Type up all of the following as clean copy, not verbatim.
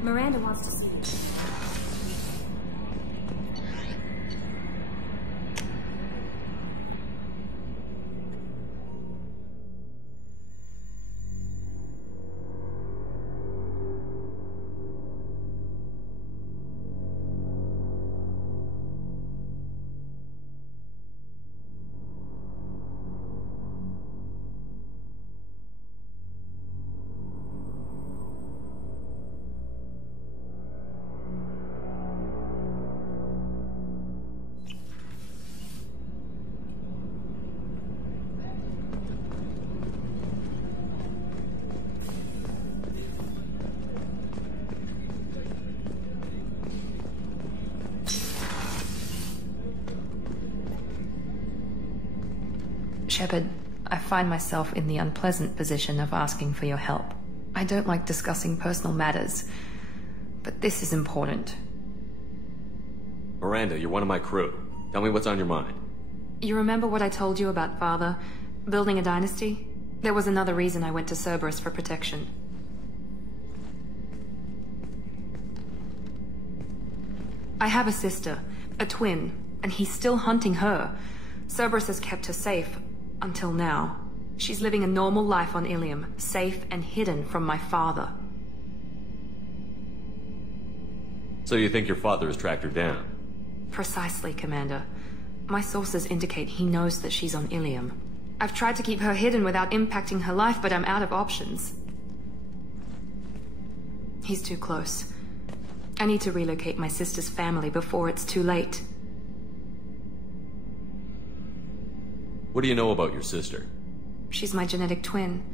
Miranda wants to see you. Shepard, I find myself in the unpleasant position of asking for your help. I don't like discussing personal matters, but this is important. Miranda, you're one of my crew. Tell me what's on your mind. You remember what I told you about Father? Building a dynasty? There was another reason I went to Cerberus for protection. I have a sister, a twin, and he's still hunting her. Cerberus has kept her safe. Until now. She's living a normal life on Ilium, safe and hidden from my father. So you think your father has tracked her down? Precisely, Commander. My sources indicate he knows that she's on Ilium. I've tried to keep her hidden without impacting her life, but I'm out of options. He's too close. I need to relocate my sister's family before it's too late. What do you know about your sister? She's my genetic twin.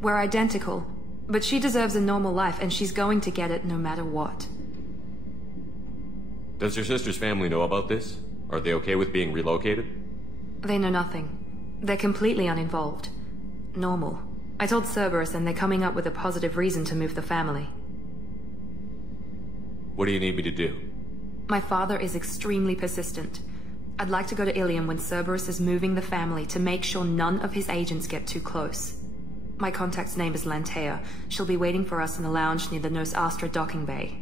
We're identical, but she deserves a normal life, and she's going to get it no matter what. Does your sister's family know about this? Are they okay with being relocated? They know nothing. They're completely uninvolved. Normal. I told Cerberus, and they're coming up with a positive reason to move the family. What do you need me to do? My father is extremely persistent. I'd like to go to Ilium when Cerberus is moving the family to make sure none of his agents get too close. My contact's name is Lantea. She'll be waiting for us in the lounge near the Nos Astra docking bay.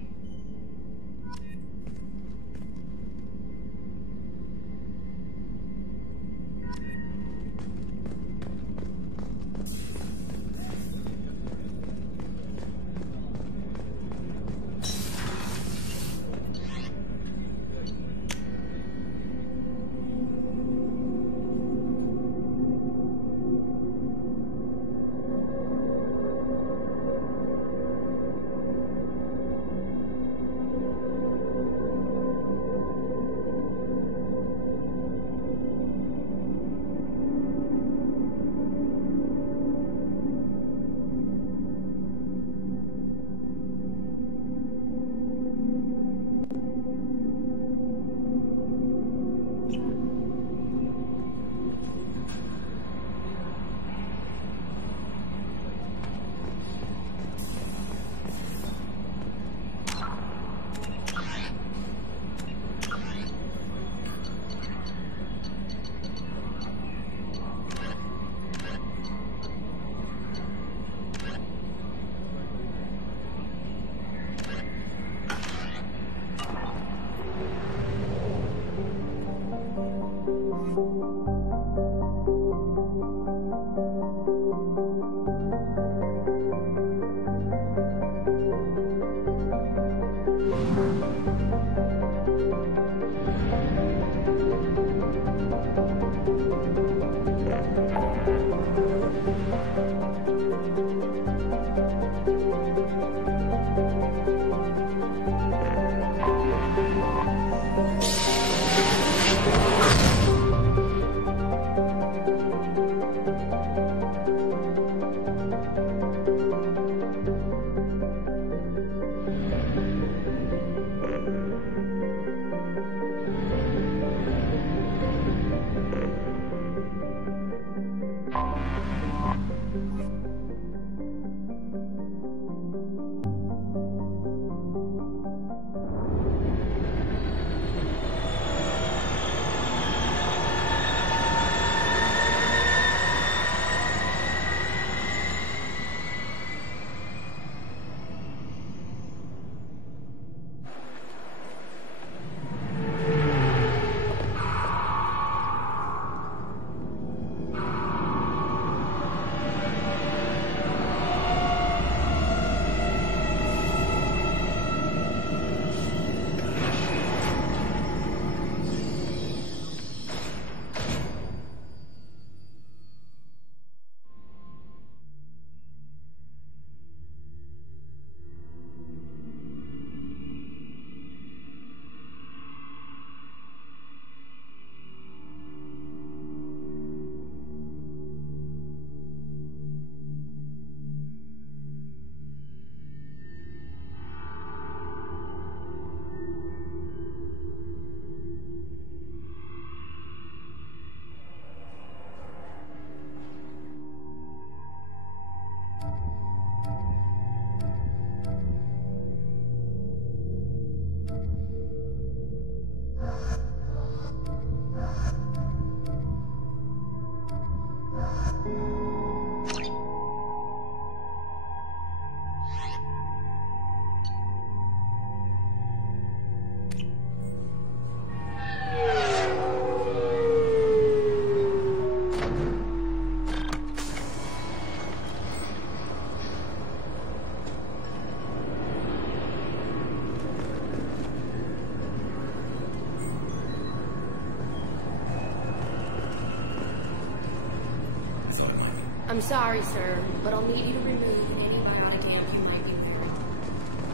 I'm sorry, sir, but I'll need you to remove any biodata you might be wearing.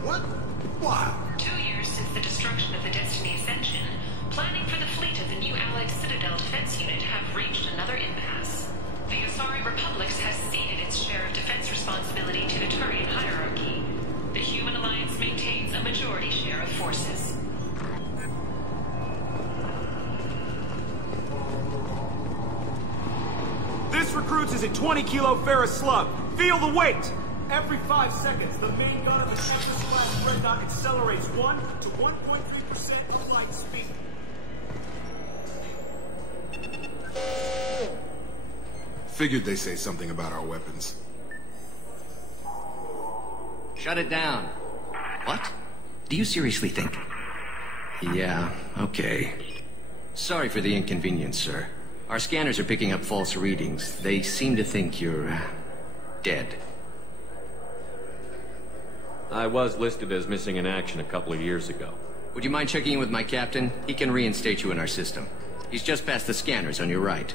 What? Wow. 2 years since the destruction of the Destiny Ascension, planning for the fleet of the new Allied Citadel Defense Unit have reached another impasse. The Asari Republics has ceded its share of defense responsibility to the Turian hierarchy. The Human Alliance maintains a majority share of forces. This recruits is a 20-kilo ferrous slug. Feel the weight! Every 5 seconds, the main gun of the Tempest-class dreadnought accelerates 1 to 1.3% of light speed. Figured they say something about our weapons. Shut it down. What? Do you seriously think? Yeah, okay. Sorry for the inconvenience, sir. Our scanners are picking up false readings. They seem to think you're... dead. I was listed as missing in action a couple of years ago. Would you mind checking in with my captain? He can reinstate you in our system. He's just past the scanners on your right.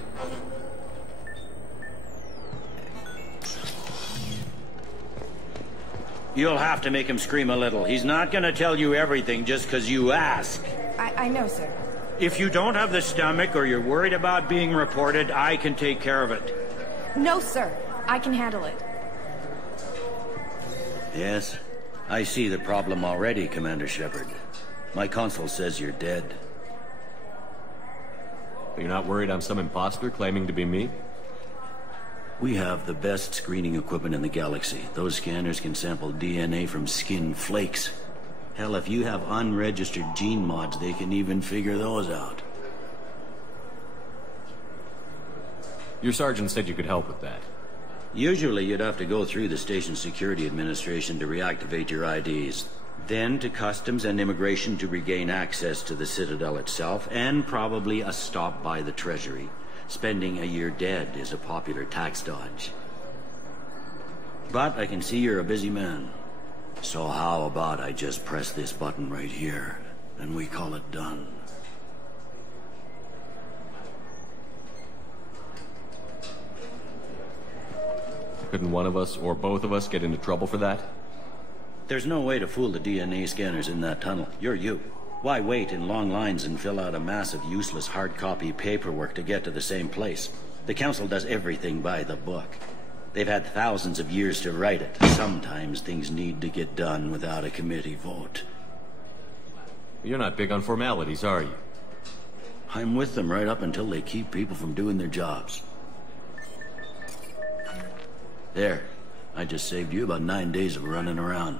You'll have to make him scream a little. He's not gonna tell you everything just because you ask. I know, sir. If you don't have the stomach or you're worried about being reported, I can take care of it. No, sir. I can handle it. Yes? I see the problem already, Commander Shepard. My console says you're dead. You're not worried I'm some imposter claiming to be me? We have the best screening equipment in the galaxy. Those scanners can sample DNA from skin flakes. Hell, if you have unregistered gene mods, they can even figure those out. Your sergeant said you could help with that. Usually you'd have to go through the station security administration to reactivate your IDs. Then to customs and immigration to regain access to the Citadel itself, and probably a stop by the Treasury. Spending a year dead is a popular tax dodge. But I can see you're a busy man. So how about I just press this button right here, and we call it done? Couldn't one of us, or both of us, get into trouble for that? There's no way to fool the DNA scanners in that tunnel. You're you. Why wait in long lines and fill out a massive useless hard copy paperwork to get to the same place? The Council does everything by the book. They've had thousands of years to write it. Sometimes things need to get done without a committee vote. You're not big on formalities, are you? I'm with them right up until they keep people from doing their jobs. There. I just saved you about 9 days of running around.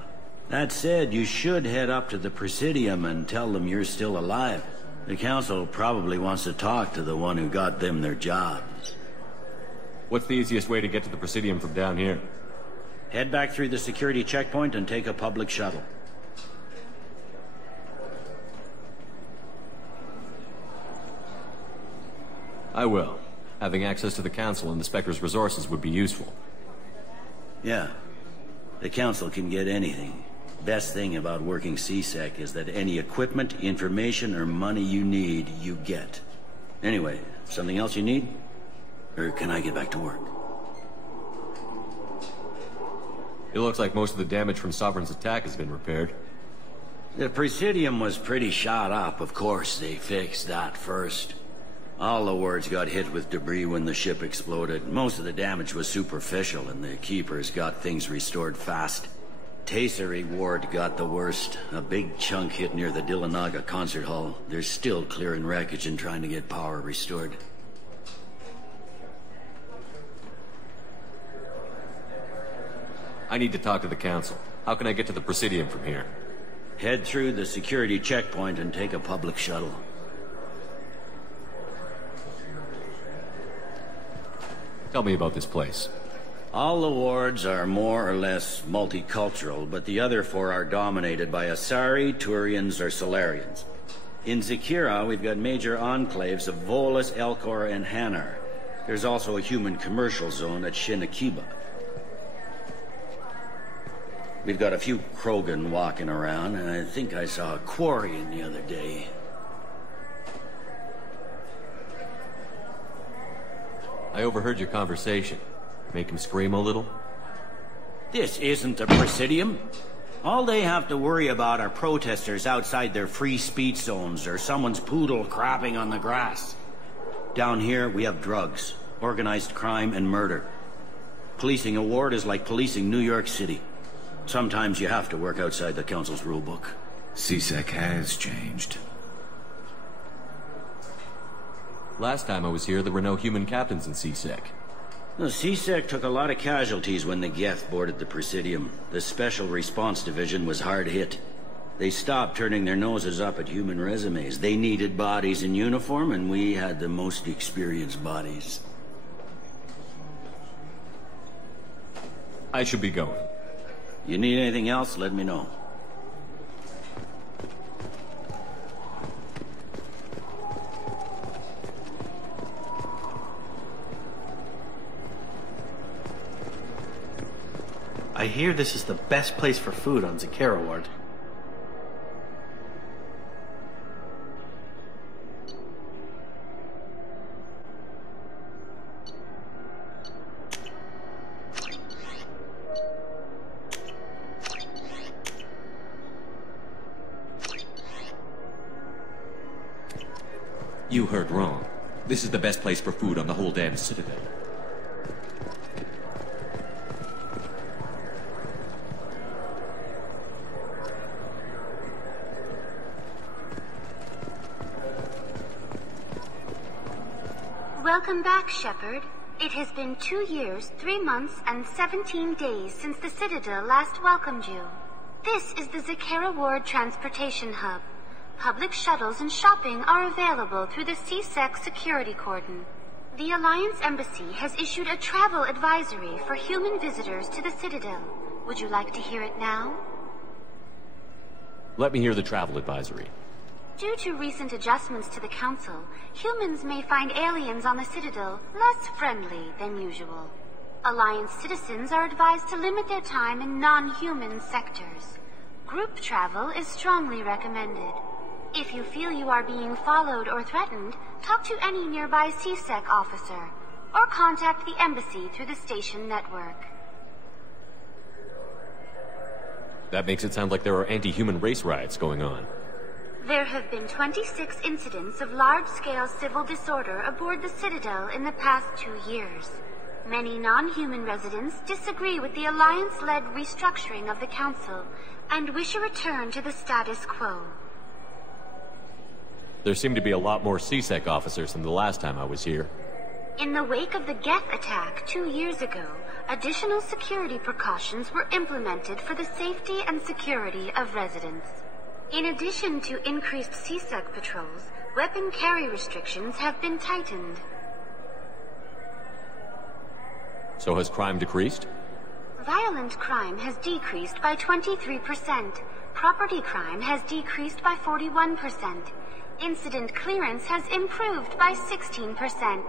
That said, you should head up to the Presidium and tell them you're still alive. The Council probably wants to talk to the one who got them their jobs. What's the easiest way to get to the Presidium from down here? Head back through the security checkpoint and take a public shuttle. I will. Having access to the Council and the Spectre's resources would be useful. Yeah. The Council can get anything. Best thing about working CSEC is that any equipment, information, or money you need, you get. Anyway, something else you need? Or can I get back to work? It looks like most of the damage from Sovereign's attack has been repaired. The Presidium was pretty shot up, of course. They fixed that first. All the wards got hit with debris when the ship exploded. Most of the damage was superficial, and the Keepers got things restored fast. Tasery Ward got the worst. A big chunk hit near the Dillanaga concert hall. They're still clearing wreckage and trying to get power restored. I need to talk to the Council. How can I get to the Presidium from here? Head through the security checkpoint and take a public shuttle. Tell me about this place. All the wards are more or less multicultural, but the other four are dominated by Asari, Turians, or Solarians. In Zakira, we've got major enclaves of Volus, Elcor, and Hanar. There's also a human commercial zone at Shinakiba. We've got a few Krogan walking around, and I think I saw a Quarian the other day. I overheard your conversation. Make him scream a little? This isn't the Presidium. All they have to worry about are protesters outside their free speech zones or someone's poodle crapping on the grass. Down here, we have drugs, organized crime, and murder. Policing a ward is like policing New York City. Sometimes you have to work outside the Council's rulebook. CSEC has changed. Last time I was here, there were no human captains in CSEC. The CSEC took a lot of casualties when the Geth boarded the Presidium. The Special Response Division was hard hit. They stopped turning their noses up at human resumes. They needed bodies in uniform, and we had the most experienced bodies. I should be going. You need anything else, let me know. I hear this is the best place for food on Zakera Ward. You heard wrong. This is the best place for food on the whole damn Citadel. Welcome back, Shepard. It has been 2 years, 3 months, and 17 days since the Citadel last welcomed you. This is the Zakera Ward Transportation Hub. Public shuttles and shopping are available through the CSEC security cordon. The Alliance Embassy has issued a travel advisory for human visitors to the Citadel. Would you like to hear it now? Let me hear the travel advisory. Due to recent adjustments to the Council, humans may find aliens on the Citadel less friendly than usual. Alliance citizens are advised to limit their time in non-human sectors. Group travel is strongly recommended. If you feel you are being followed or threatened, talk to any nearby CSEC officer, or contact the embassy through the station network. That makes it sound like there are anti-human race riots going on. There have been 26 incidents of large-scale civil disorder aboard the Citadel in the past 2 years. Many non-human residents disagree with the Alliance-led restructuring of the Council and wish a return to the status quo. There seem to be a lot more CSEC officers than the last time I was here. In the wake of the Geth attack 2 years ago, additional security precautions were implemented for the safety and security of residents. In addition to increased CSEC patrols, weapon carry restrictions have been tightened. So has crime decreased? Violent crime has decreased by 23%. Property crime has decreased by 41%. Incident clearance has improved by 16%.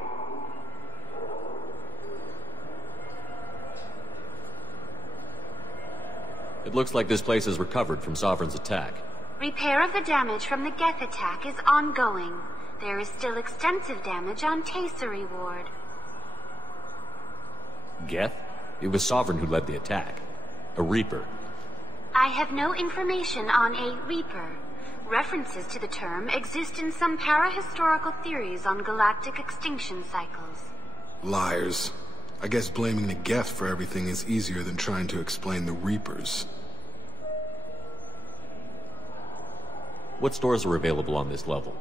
It looks like this place has recovered from Sovereign's attack. Repair of the damage from the Geth attack is ongoing. There is still extensive damage on Tasery Ward. Geth? It was Sovereign who led the attack. A Reaper. I have no information on a Reaper. References to the term exist in some parahistorical theories on galactic extinction cycles. Liars. I guess blaming the Geth for everything is easier than trying to explain the Reapers. What stores are available on this level?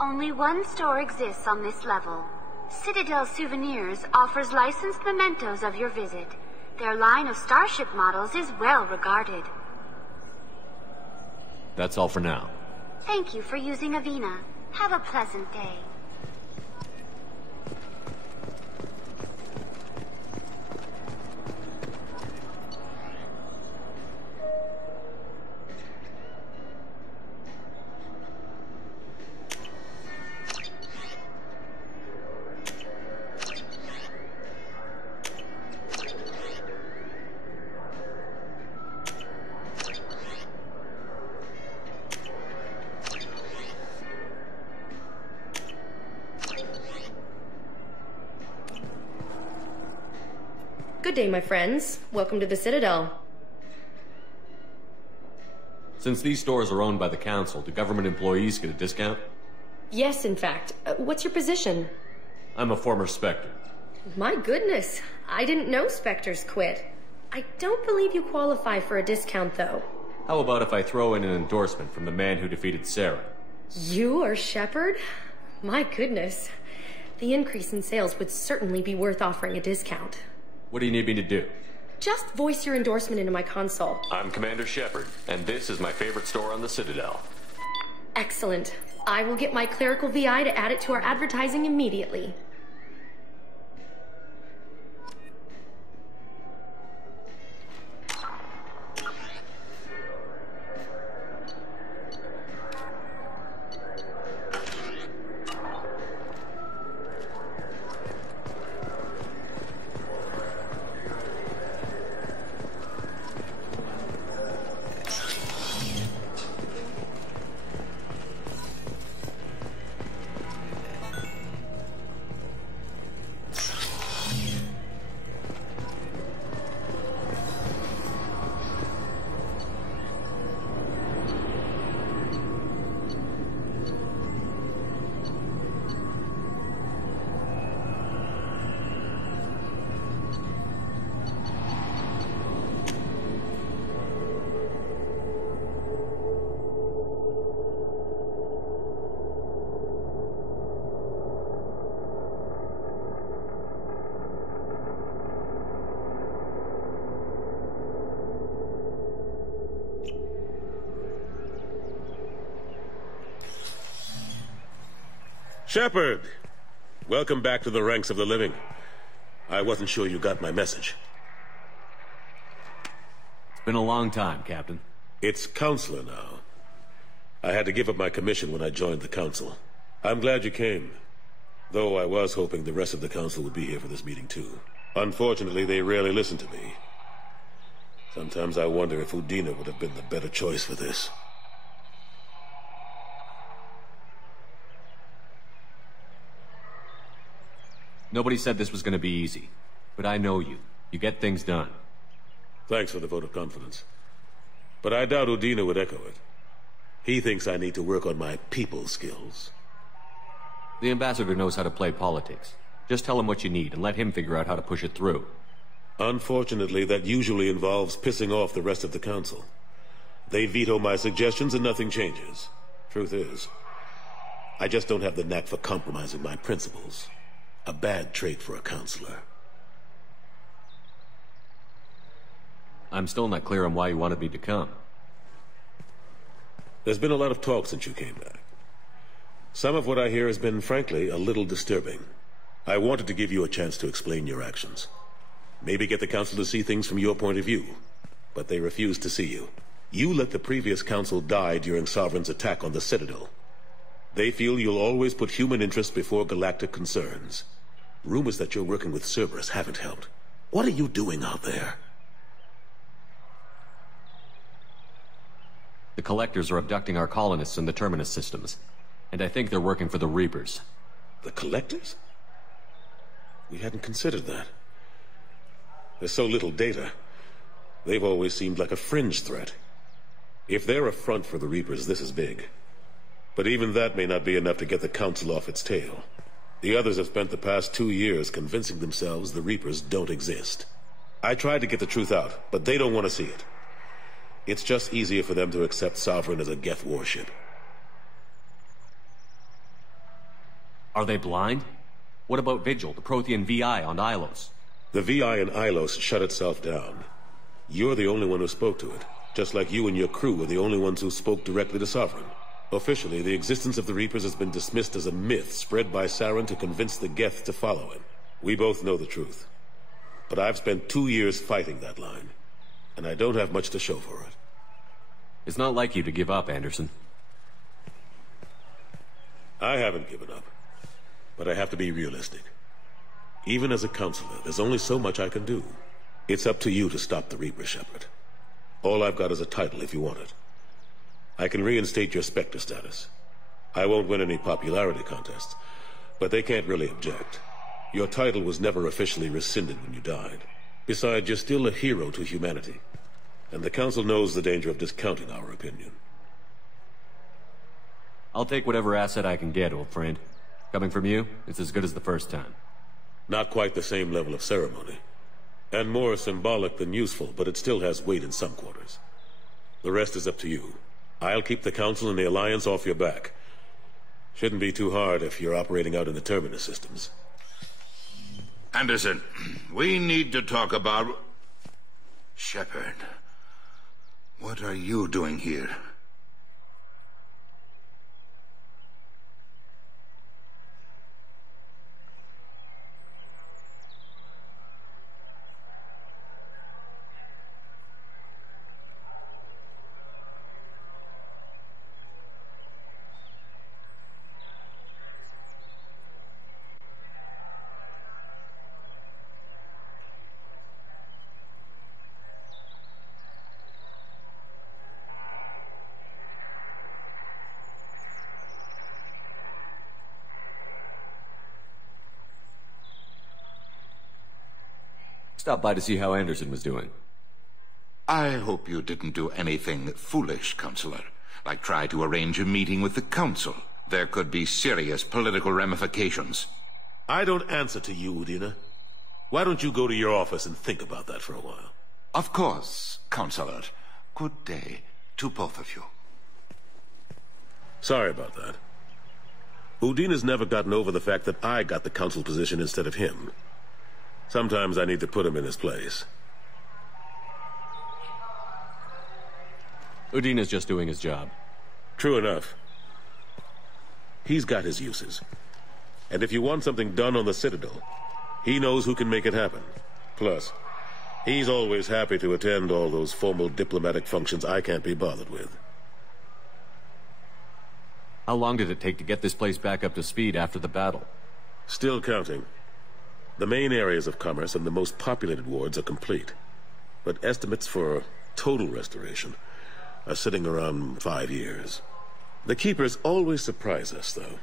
Only one store exists on this level. Citadel Souvenirs offers licensed mementos of your visit. Their line of starship models is well regarded. That's all for now. Thank you for using Avina. Have a pleasant day. Good day, my friends. Welcome to the Citadel. Since these stores are owned by the Council, do government employees get a discount? Yes, in fact. What's your position? I'm a former Spectre. My goodness. I didn't know Spectres quit. I don't believe you qualify for a discount, though. How about if I throw in an endorsement from the man who defeated Sarah? You are Shepard? My goodness. The increase in sales would certainly be worth offering a discount. What do you need me to do? Just voice your endorsement into my console. I'm Commander Shepard, and this is my favorite store on the Citadel. Excellent. I will get my clerical VI to add it to our advertising immediately. Shepard! Welcome back to the ranks of the living. I wasn't sure you got my message. It's been a long time, Captain. It's Counselor now. I had to give up my commission when I joined the Council. I'm glad you came. Though I was hoping the rest of the Council would be here for this meeting too. Unfortunately, they rarely listen to me. Sometimes I wonder if Udina would have been the better choice for this. Nobody said this was going to be easy, but I know you. You get things done. Thanks for the vote of confidence. But I doubt Udina would echo it. He thinks I need to work on my people skills. The ambassador knows how to play politics. Just tell him what you need and let him figure out how to push it through. Unfortunately, that usually involves pissing off the rest of the Council. They veto my suggestions and nothing changes. Truth is, I just don't have the knack for compromising my principles. A bad trait for a counselor. I'm still not clear on why you wanted me to come. There's been a lot of talk since you came back. Some of what I hear has been, frankly, a little disturbing. I wanted to give you a chance to explain your actions. Maybe get the Council to see things from your point of view. But they refused to see you. You let the previous Council die during Sovereign's attack on the Citadel. They feel you'll always put human interests before galactic concerns. Rumors that you're working with Cerberus haven't helped. What are you doing out there? The Collectors are abducting our colonists in the Terminus systems. And I think they're working for the Reapers. The Collectors? We hadn't considered that. There's so little data. They've always seemed like a fringe threat. If they're a front for the Reapers, this is big. But even that may not be enough to get the Council off its tail. The others have spent the past 2 years convincing themselves the Reapers don't exist. I tried to get the truth out, but they don't want to see it. It's just easier for them to accept Sovereign as a Geth warship. Are they blind? What about Vigil, the Prothean VI on Ilos? The VI in Ilos shut itself down. You're the only one who spoke to it, just like you and your crew were the only ones who spoke directly to Sovereign. Officially, the existence of the Reapers has been dismissed as a myth spread by Saren to convince the Geth to follow him. We both know the truth. But I've spent 2 years fighting that line, and I don't have much to show for it. It's not like you to give up, Anderson. I haven't given up, but I have to be realistic. Even as a counselor, there's only so much I can do. It's up to you to stop the Reaper, Shepard. All I've got is a title if you want it. I can reinstate your Spectre status. I won't win any popularity contests, but they can't really object. Your title was never officially rescinded when you died. Besides, you're still a hero to humanity. And the Council knows the danger of discounting our opinion. I'll take whatever asset I can get, old friend. Coming from you, it's as good as the first time. Not quite the same level of ceremony. And more symbolic than useful, but it still has weight in some quarters. The rest is up to you. I'll keep the Council and the Alliance off your back. Shouldn't be too hard if you're operating out in the Terminus systems. Anderson, we need to talk about... Shepard. What are you doing here? Stopped by to see how Anderson was doing. I hope you didn't do anything foolish, Counselor, like try to arrange a meeting with the Council. There could be serious political ramifications. I don't answer to you, Udina. Why don't you go to your office and think about that for a while? Of course, Counselor. Good day to both of you. Sorry about that. Udina's never gotten over the fact that I got the Council position instead of him. Sometimes I need to put him in his place. Udina's just doing his job. True enough. He's got his uses. And if you want something done on the Citadel, he knows who can make it happen. Plus, he's always happy to attend all those formal diplomatic functions I can't be bothered with. How long did it take to get this place back up to speed after the battle? Still counting. The main areas of commerce and the most populated wards are complete. But estimates for total restoration are sitting around 5 years. The Keepers always surprise us, though.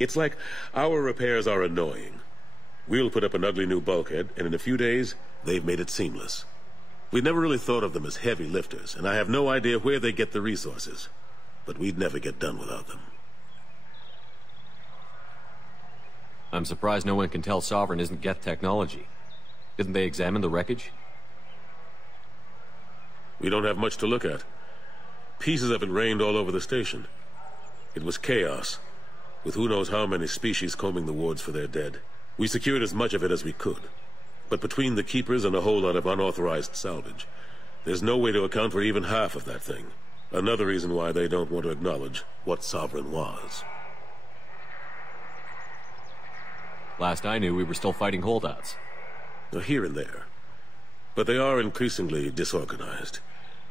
It's like our repairs are annoying. We'll put up an ugly new bulkhead, and in a few days, they've made it seamless. We never really thought of them as heavy lifters, and I have no idea where they get the resources. But we'd never get done without them. I'm surprised no one can tell Sovereign isn't Geth technology. Didn't they examine the wreckage? We don't have much to look at. Pieces of it rained all over the station. It was chaos, with who knows how many species combing the wards for their dead. We secured as much of it as we could. But between the Keepers and a whole lot of unauthorized salvage, there's no way to account for even half of that thing. Another reason why they don't want to acknowledge what Sovereign was. Last I knew, we were still fighting holdouts. Here and there. But they are increasingly disorganized.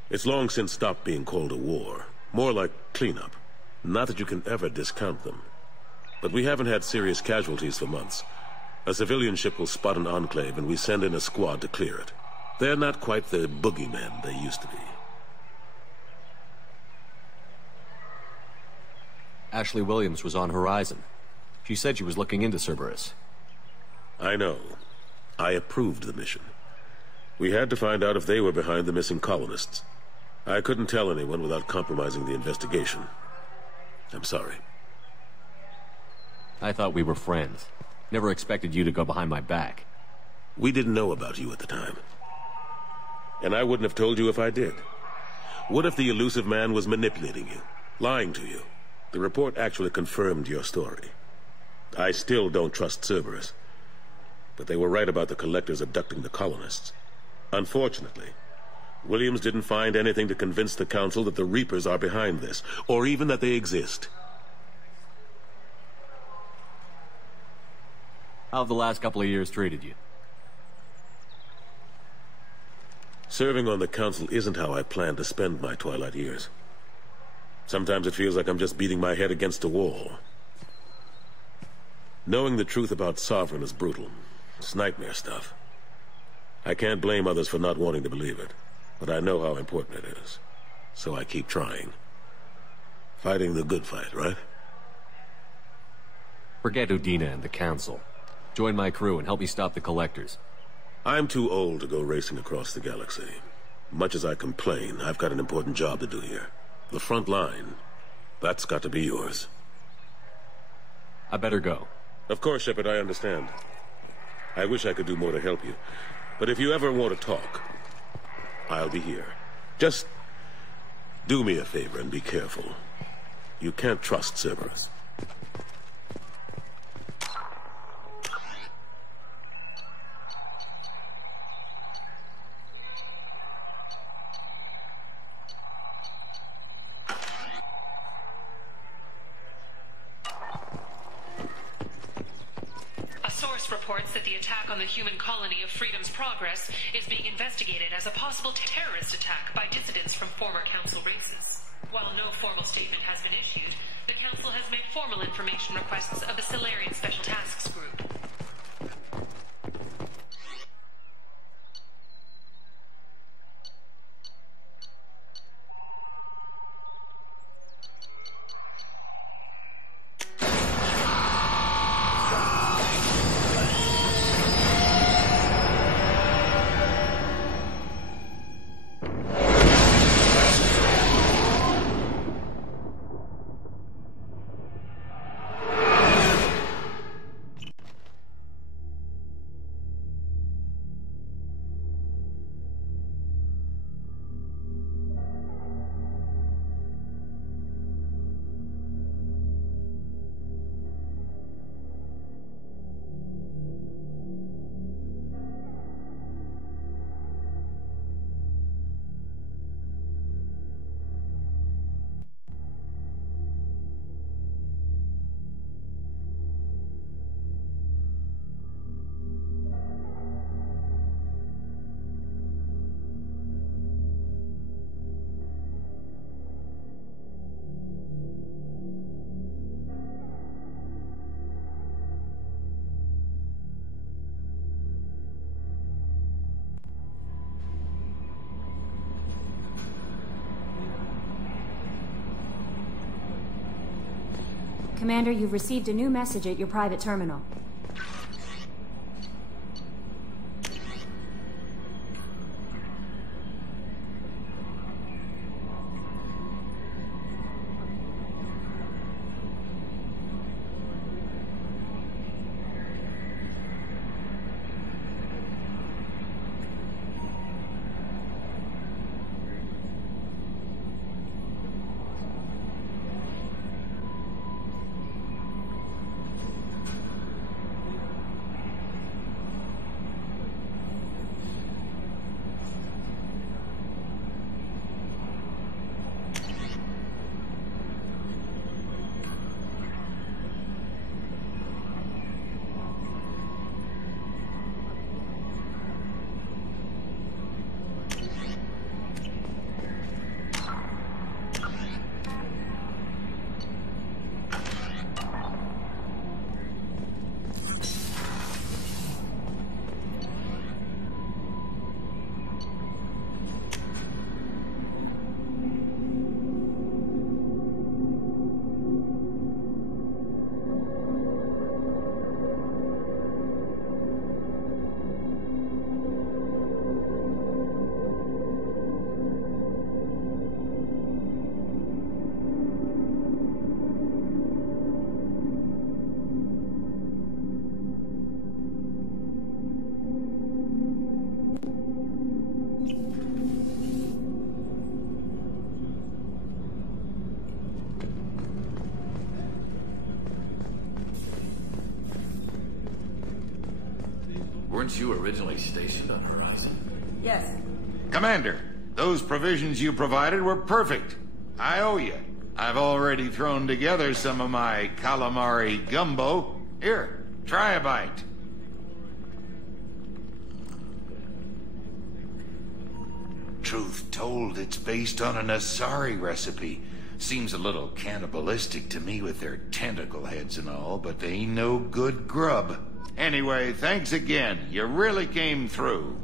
It's long since stopped being called a war. More like cleanup. Not that you can ever discount them. But we haven't had serious casualties for months. A civilian ship will spot an enclave and we send in a squad to clear it. They're not quite the boogeymen they used to be. Ashley Williams was on Horizon. She said she was looking into Cerberus. I know. I approved the mission. We had to find out if they were behind the missing colonists. I couldn't tell anyone without compromising the investigation. I'm sorry. I thought we were friends. Never expected you to go behind my back. We didn't know about you at the time. And I wouldn't have told you if I did. What if the elusive man was manipulating you, lying to you? The report actually confirmed your story. I still don't trust Cerberus. But they were right about the collectors abducting the colonists. Unfortunately, Williams didn't find anything to convince the Council that the Reapers are behind this, or even that they exist. How have the last couple of years treated you? Serving on the Council isn't how I plan to spend my twilight years. Sometimes it feels like I'm just beating my head against a wall. Knowing the truth about Sovereign is brutal. It's nightmare stuff. I can't blame others for not wanting to believe it, but I know how important it is. So I keep trying. Fighting the good fight, right? Forget Udina and the Council. Join my crew and help me stop the collectors. I'm too old to go racing across the galaxy. Much as I complain, I've got an important job to do here. The front line, that's got to be yours. I better go. Of course, Shepard, I understand. I wish I could do more to help you. But if you ever want to talk, I'll be here. Just do me a favor and be careful. You can't trust Cerberus. Reports that the attack on the human colony of Freedom's Progress is being investigated as a possible terrorist attack by dissidents from former Council races. While no formal statement has been issued, the Council has made formal information requests of the Solarian Special Tasks Group. Commander, you've received a new message at your private terminal. Weren't you originally stationed on Horizon? Yes. Commander, those provisions you provided were perfect. I owe you. I've already thrown together some of my calamari gumbo. Here, try a bite. Truth told, it's based on an Asari recipe. Seems a little cannibalistic to me with their tentacle heads and all, but they ain't no good grub. Anyway, thanks again. You really came through.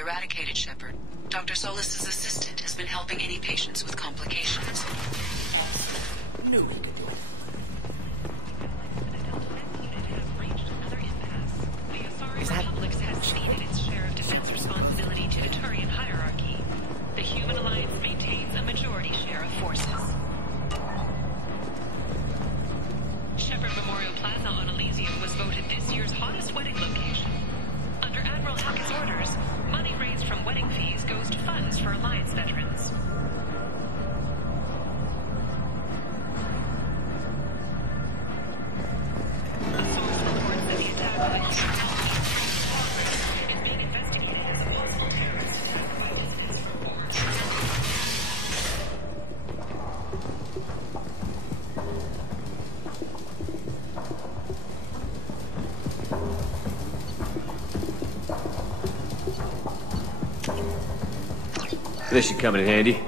Eradicated, Shepard. Dr. Solis's assistant has been helping any patients with complications. Knew he could do it. The Republic has ceded its share of defense responsibility to the Turian hierarchy. The Human Alliance maintains a majority share of forces. Shepard Memorial Plaza on Elysium was voted this year's hottest wedding location. Under Admiral Hackett's orders, money raised from wedding fees goes to funds for Alliance veterans. Source reports that the attack on the Human Colony is being investigated as a possible terrorist attack by Dissidents from former This should come in handy.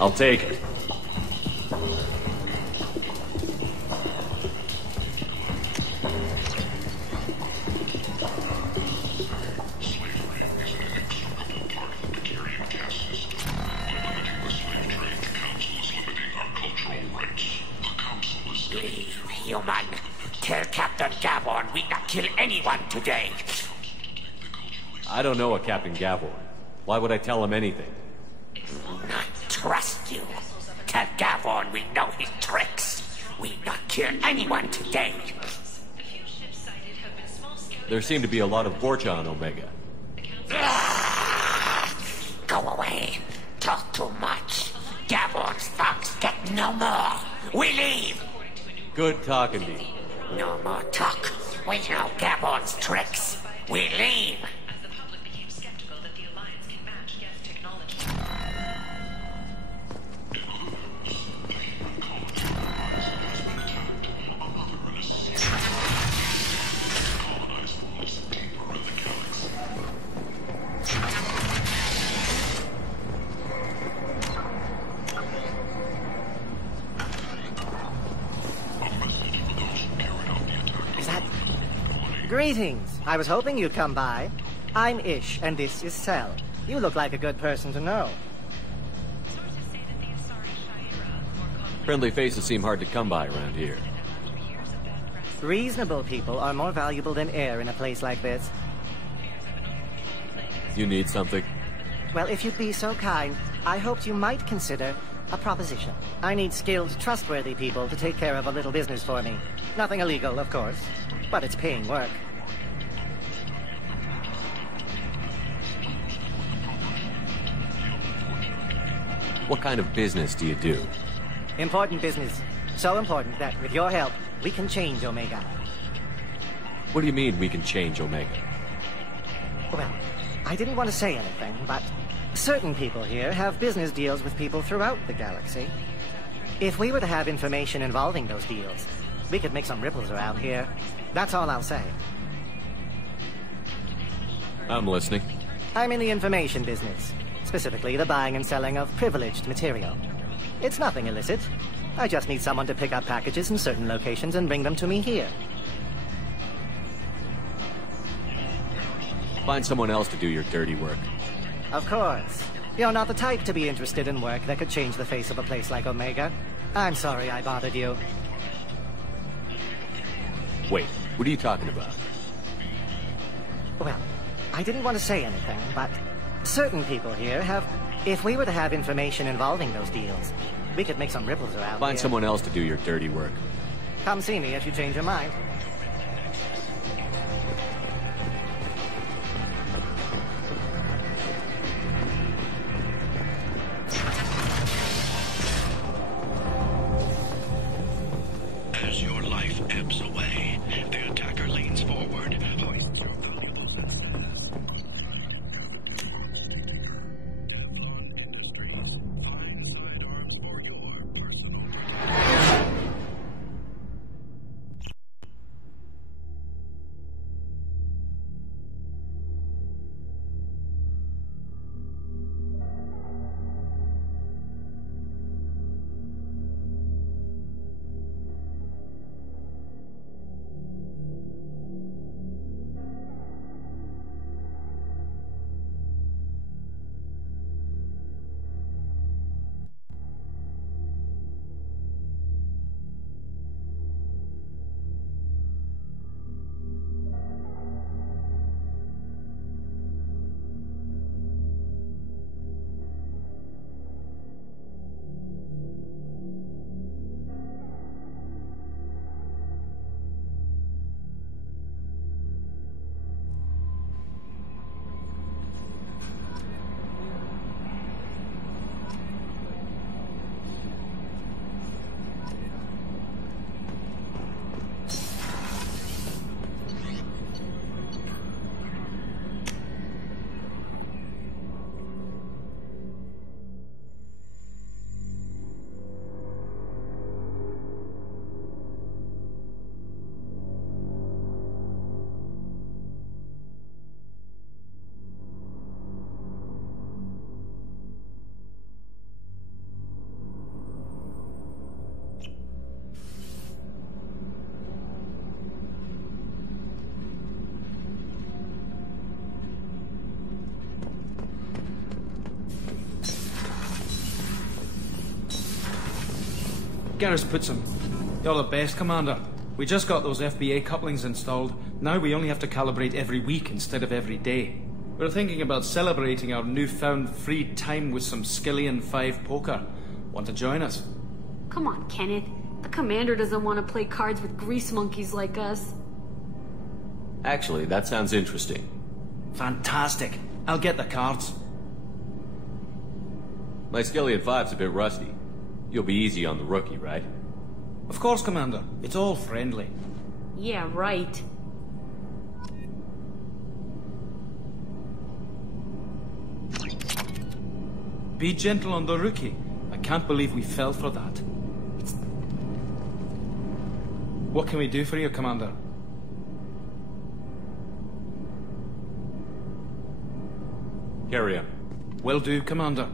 I'll take it. Human, tell Captain Gavon we not kill anyone today. I don't know a Captain Gavon. Why would I tell him anything? Not trust you. Tell Gavon we know his tricks. We not kill anyone today. There seem to be a lot of Borcha on Omega. Go away. Talk too much. Gavon's thugs get no more. We leave. Good talking to you. No more talk. We know Gavon's tricks. We leave. As the public became skeptical that the Alliance can match Geth technology. Greetings. I was hoping you'd come by. I'm Ish, and this is Cell. You look like a good person to know. Friendly faces seem hard to come by around here. Reasonable people are more valuable than air in a place like this. You need something? Well, if you'd be so kind, I hoped you might consider a proposition. I need skilled, trustworthy people to take care of a little business for me. Nothing illegal, of course, but it's paying work. What kind of business do you do? Important business. So important that, with your help, we can change Omega. What do you mean we can change Omega? Well, I didn't want to say anything, but certain people here have business deals with people throughout the galaxy. If we were to have information involving those deals, we could make some ripples around here. That's all I'll say. I'm listening. I'm in the information business, specifically the buying and selling of privileged material. It's nothing illicit. I just need someone to pick up packages in certain locations and bring them to me here. Find someone else to do your dirty work. Of course. You're not the type to be interested in work that could change the face of a place like Omega. I'm sorry I bothered you. Wait, what are you talking about? Well, I didn't want to say anything, but certain people here have... If we were to have information involving those deals, we could make some ripples around Find here. someone else to do your dirty work. Come see me if you change your mind. As your life ebbs away, the attacker leans forward, hoists your valuables and status. Teflon Industries. Fine sidearms for your personal. Garrus puts him. You're the best, Commander. We just got those FBA couplings installed. Now we only have to calibrate every week instead of every day. We're thinking about celebrating our newfound free time with some Skillian 5 poker. Want to join us? Come on, Kenneth. The Commander doesn't want to play cards with grease monkeys like us. Actually, that sounds interesting. Fantastic. I'll get the cards. My Skillian 5's a bit rusty. You'll be easy on the rookie, right? Of course, Commander. It's all friendly. Yeah, right. Be gentle on the rookie. I can't believe we fell for that. What can we do for you, Commander? Carry on. Will do, Commander.